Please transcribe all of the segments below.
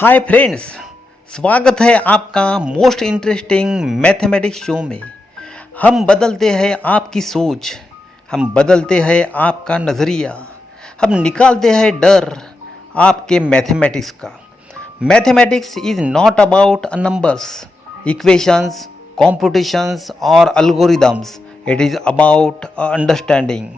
Hi friends, स्वागत है आपका मोस्ट इंटरेस्टिंग मैथमेटिक्स शो में। हम बदलते हैं आपकी सोच, हम बदलते हैं आपका नज़रिया, हम निकालते हैं डर आपके मैथमेटिक्स का। Mathematics is not about numbers, equations, competitions और algorithms. It is about understanding.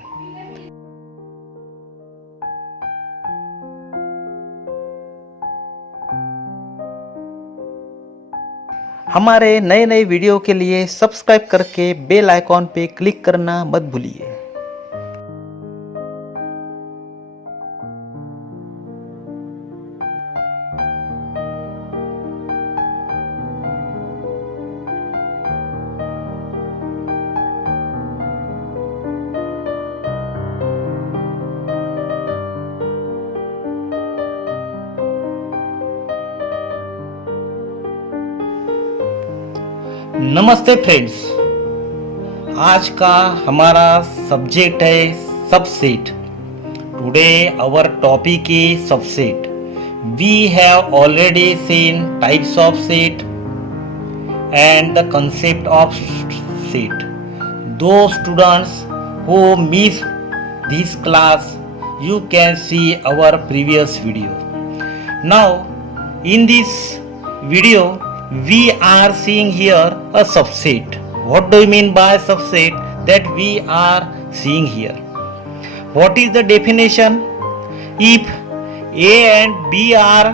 हमारे नए नए वीडियो के लिए सब्सक्राइब करके बेल आइकॉन पे क्लिक करना मत भूलिए। नमस्ते फ्रेंड्स, आज का हमारा सब्जेक्ट है subset. Today our topic is subset. We have already seen types of set and the concept of set. Those students who miss this class, you can see our previous video. Now in this video we are seeing here a subset. What do you mean by subset that we are seeing here? What is the definition? If A and B are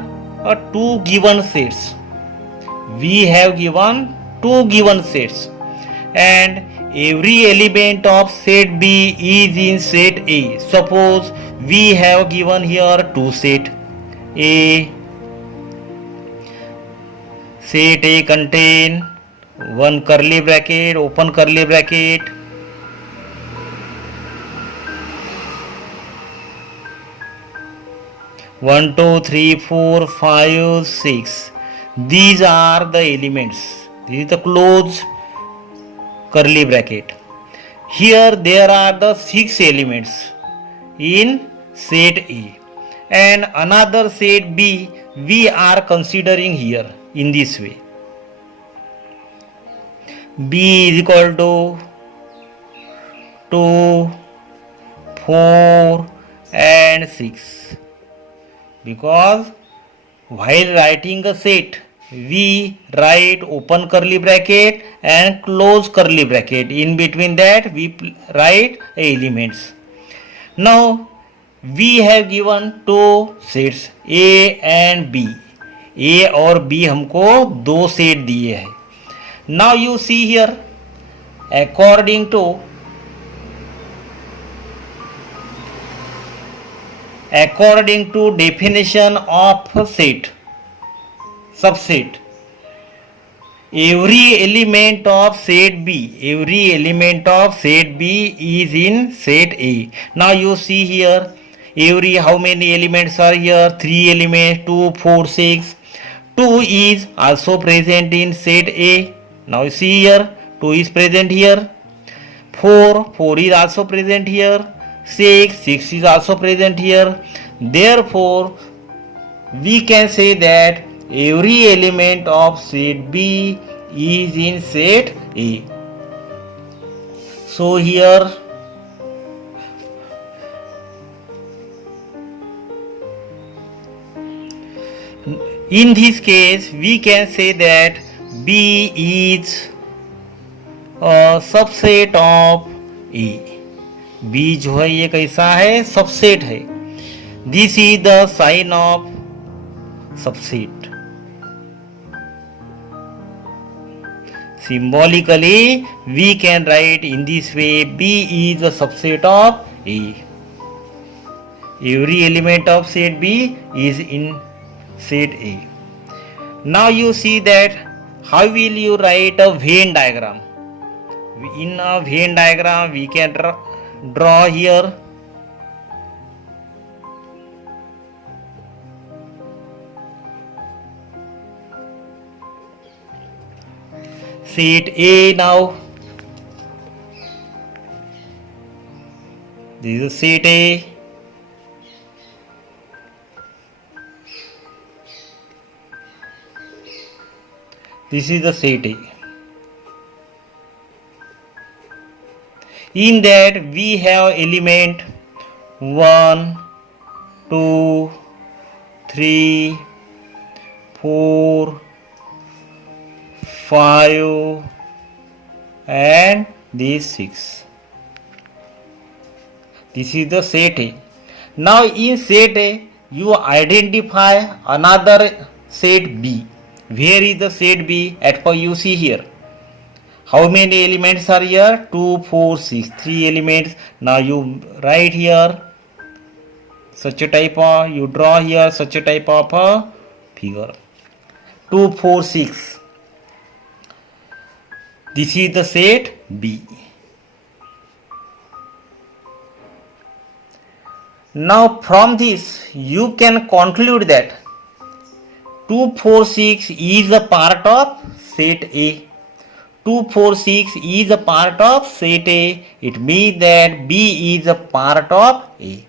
two given sets, we have given two given sets and every element of set B is in set A. Suppose we have given here two set A. Set A contain one curly bracket, open curly bracket, one, two, three, four, five, six. These are the elements. This is the closed curly bracket. Here there are the six elements in set A and another set B we are considering here in this way. B is equal to 2, 4 and 6, because while writing a set we write open curly bracket and close curly bracket. In between that we write elements. Now we have given two sets A and B. A और B हमको दो set दिए हैं. Now you see here, according to definition of set, subset, every element of set B is in set A. Now you see here, how many elements are here? 3 elements, 2, 4, 6. 2 is also present in set A. Now you see here, 2 is present here. 4 is also present here. 6 is also present here. Therefore we can say that every element of set B is in set A. So here in this case we can say that B is a subset of A. B जो है ये कैसा है? Subset है. This is the sign of subset. Symbolically we can write in this way, B is a subset of A. Every element of set B is in set A. Now you see that how will you write a Venn diagram? In a Venn diagram we can draw here set A. Now this is set A. This is the set A. In that we have element 1, 2, 3, 4, 5 and this 6. This is the set A. Now in set A you identify another set B. Where is the set B? At per you see here. How many elements are here? 2, 4, 6. 3 elements. Now you write here such a type of, you draw here such a type of a figure. 2, 4, 6. This is the set B. Now from this you can conclude that 2, 4, 6 is a part of set A. 2, 4, 6 is a part of set A. It means that B is a part of A.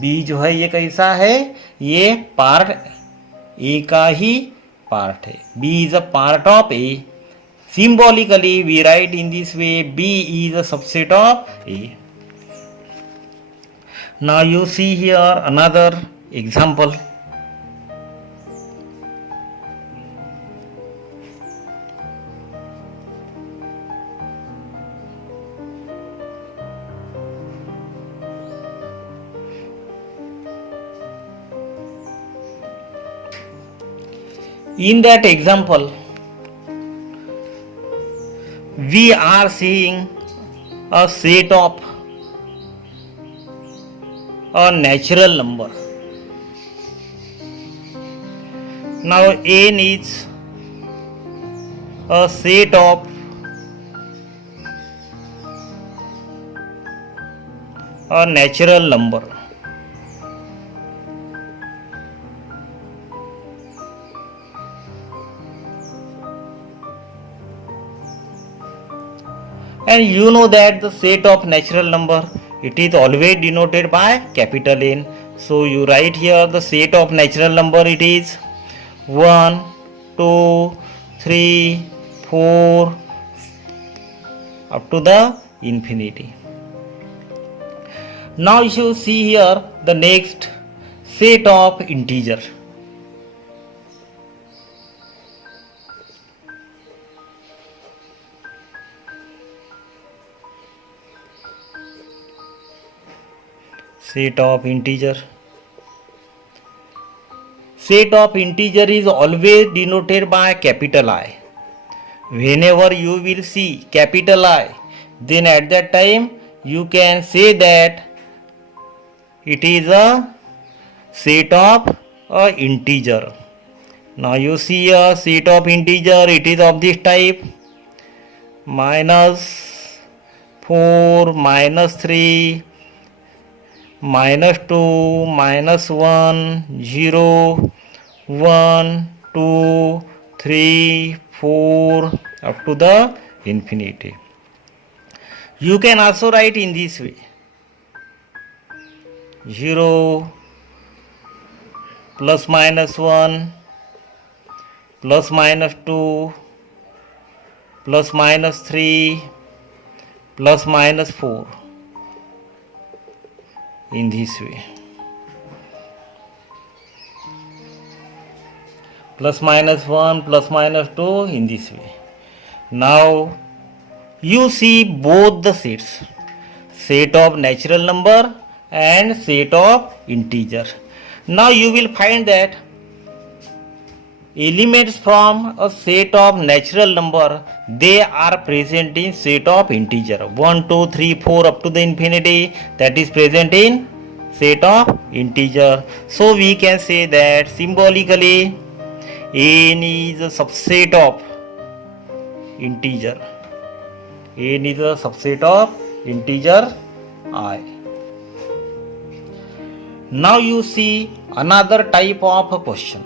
B जो है ये कैसा है? ये part A का ही part है. B is a part of A. Symbolically we write in this way, B is a subset of A. Now you see here another example. In that example, we are seeing a set of a natural number. Now n is a set of a natural number. And you know that the set of natural number, it is always denoted by capital N. So you write here the set of natural number, it is 1, 2, 3, 4 up to the infinity. Now you see here the next set of integer. Set of integer. Set of integer is always denoted by capital I. Whenever you will see capital I, then at that time you can say that it is a set of a integer. Now you see a set of integer, it is of this type: minus 4, minus 3, minus 2, minus 1, 0, 1, 2, 3, 4 up to the infinity. You can also write in this way: 0 plus minus 1 plus minus 2 plus minus 3 plus minus 4 in this way. Plus minus 1 plus minus 2 in this way. Now you see both the sets, set of natural number and set of integer. Now you will find that elements from a set of natural number, they are present in set of integer. 1, 2, 3, 4 up to the infinity, that is present in set of integer. So we can say that symbolically n is a subset of integer. N is a subset of integer I. Now you see another type of a question.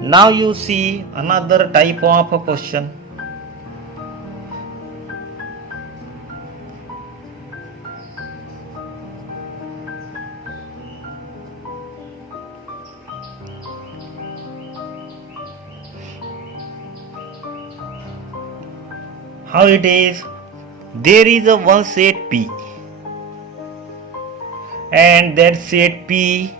Now you see another type of a question. How it is? There is a one set P, and that set P,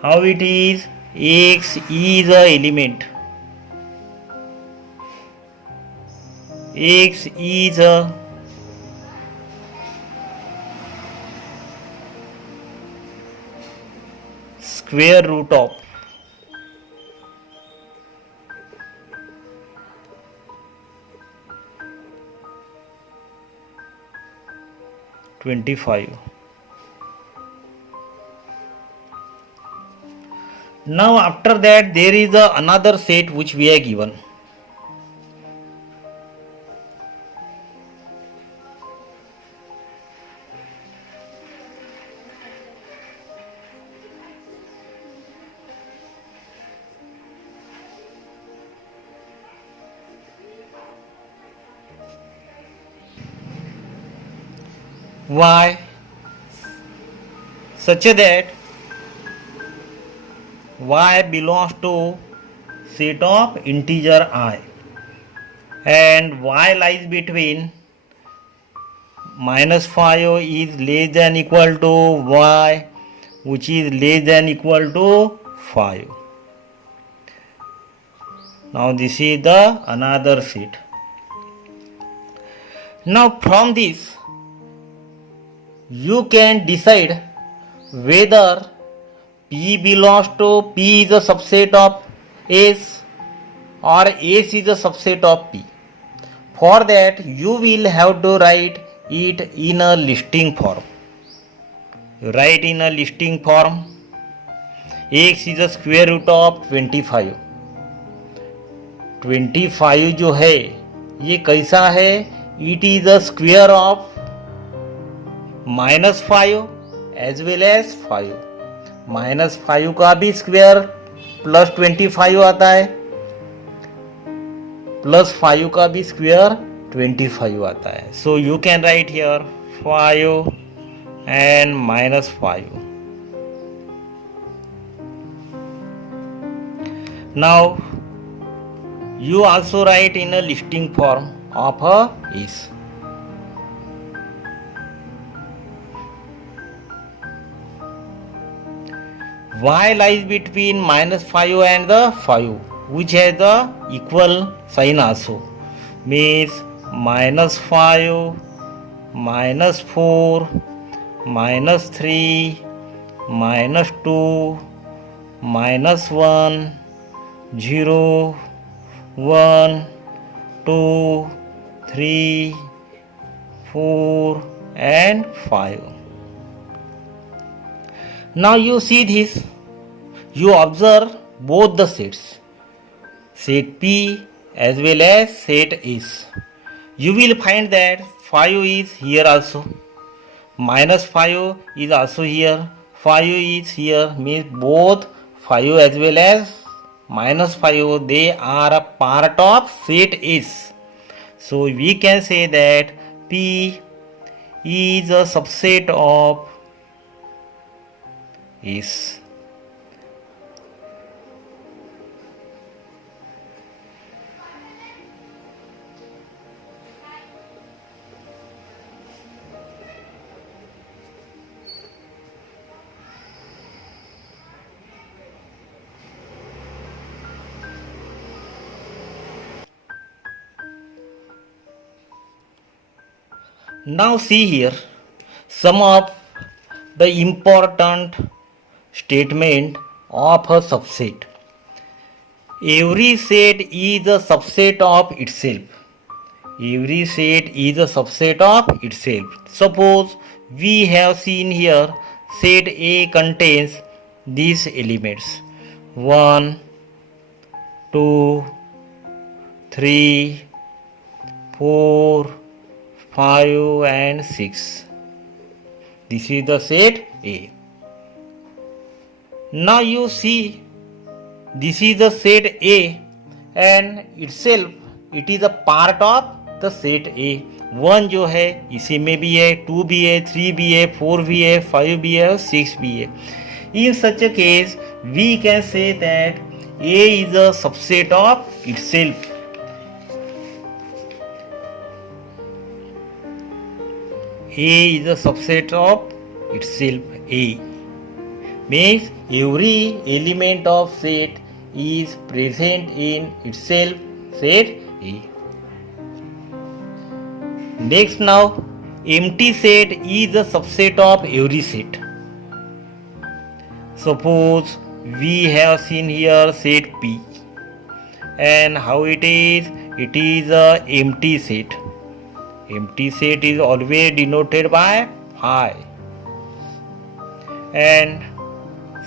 how it is? X is a element. X is a square root of 25. Now after that there is another set which we are given. Y such that y belongs to set of integer I, and y lies between -5 is less than equal to y which is less than equal to 5. Now this is the another set. Now from this you can decide whether P belongs to P is a subset of S or S is a subset of P. For that you will have to write it in a listing form. You write in a listing form. X is a square root of 25. 25 जो है ये कैसा है? It is a square of -5 as well as 5. -5 का भी square plus 25 आता है, +5 का भी स्क्वायर 25 आता है. So you can write here 5 and -5. Now you also write in a listing form of a is. Y lies between -5 and the 5 which has the equal sign also, means -5 -4 -3 -2 -1 0 1 2 3 4 and 5. Now you see this, you observe both the sets, set P as well as set S. You will find that 5 is here also, -5 is also here, 5 is here, means both 5 as well as -5 they are a part of set S. So we can say that P is a subset of is. Now see here some of the important statement of a subset. Every set is a subset of itself. Every set is a subset of itself. Suppose we have seen here set A contains these elements 1, 2, 3, 4, 5 and 6. This is the set A. Now you see this is the set A and itself it is a part of the set A. 1 जो है इसी में भी है, 2 भी है, 3 भी है, 4 भी है, 5 भी है और 6 भी है. In such a case we can say that A is a subset of itself. A is a subset of itself. A means every element of set is present in itself, set A. Next now, empty set is a subset of every set. Suppose we have seen here set P, and how it is? It is a empty set. Empty set is always denoted by phi. And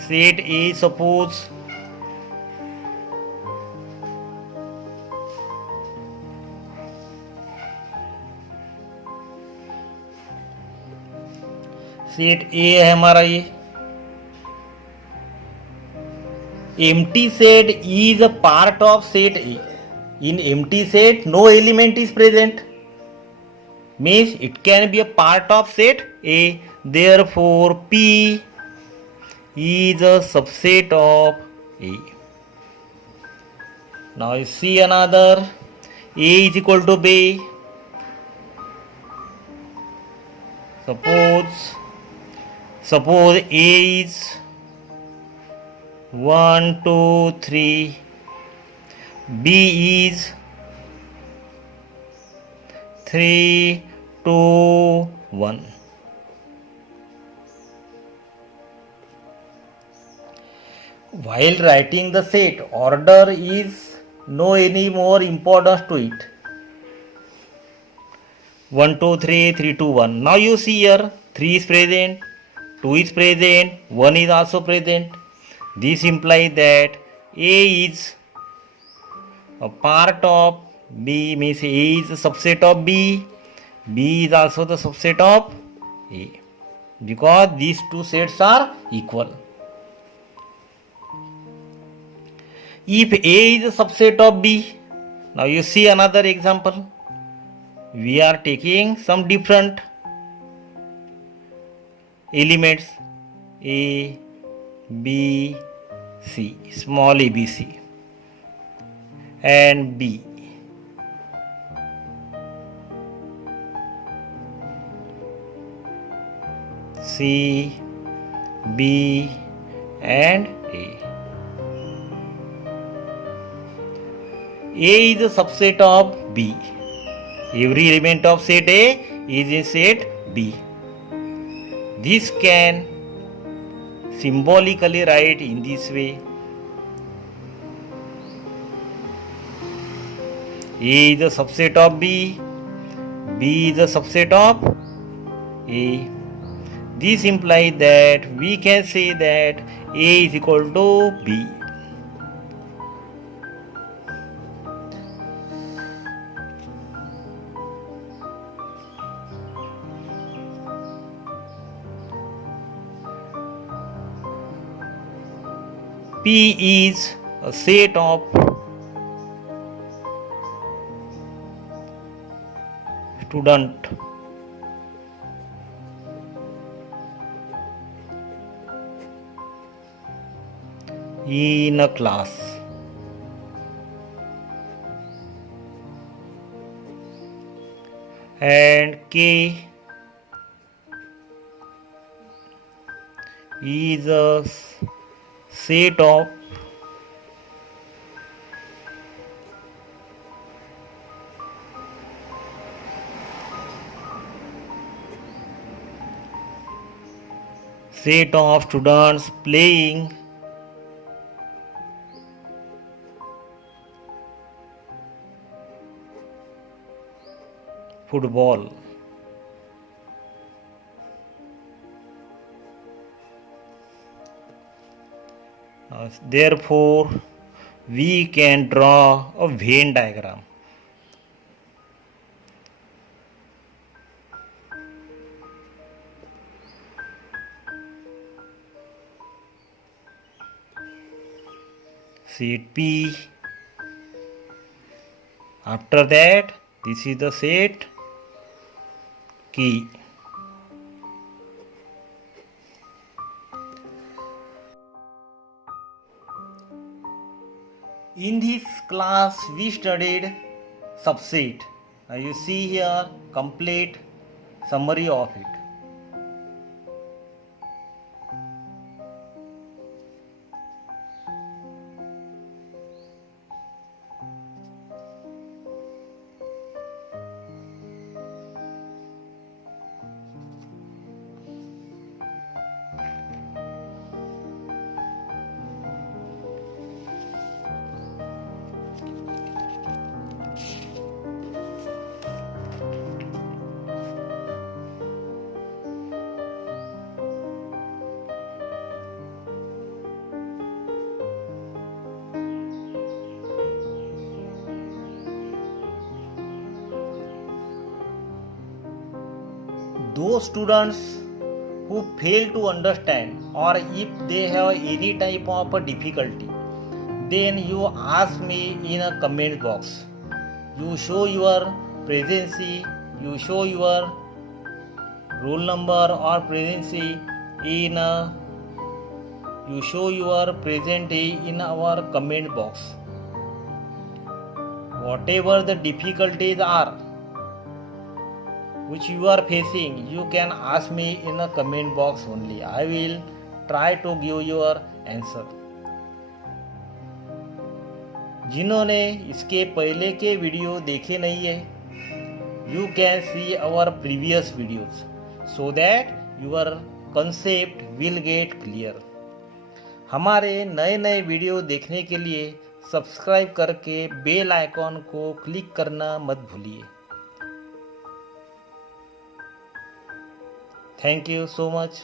set A, suppose set ए है हमारा ये. Empty set is a part of set A. In empty set, no element is present. Means it can be a part of set A. Therefore, P is a subset of A. Now you see another. A is equal to B. Suppose A is 1, 2, 3. B is 3, 2, 1. While writing the set, order is no any more importance to it. 1, 2, 3, 3, 2, 1. Now you see here 3 is present, 2 is present, 1 is also present. This implies that A is a part of B, means A is a subset of B. B is also the subset of A, because these two sets are equal. If A is a subset of B, now you see another example. We are taking some different elements A, B, C, small ABC, and B. C, B, and A. A is a subset of B. Every element of set A is in set B. This can symbolically write in this way. A is a subset of B. B is a subset of A. This implies that we can say that A is equal to B. P is a set of student in a class. And K is a set of students playing football. Therefore, we can draw a Venn diagram. Set P. After that, this is the set K. In this class, we studied subset. Now you see here complete summary of it. Those students who fail to understand, or if they have any type of a difficulty, then you ask me in a comment box. You show your presence, you show your roll number or presence in you show your present in our comment box. Whatever the difficulties are which you are facing, you can ask me in a comment box only. I will try to give your answer. जिन्होंने इसके पहले के video देखे नहीं है, you can see our previous videos so that your concept will get clear. हमारे नए नए वीडियो देखने के लिए सब्सक्राइब करके बेल आइकॉन को क्लिक करना मत भूलिए. Thank you so much.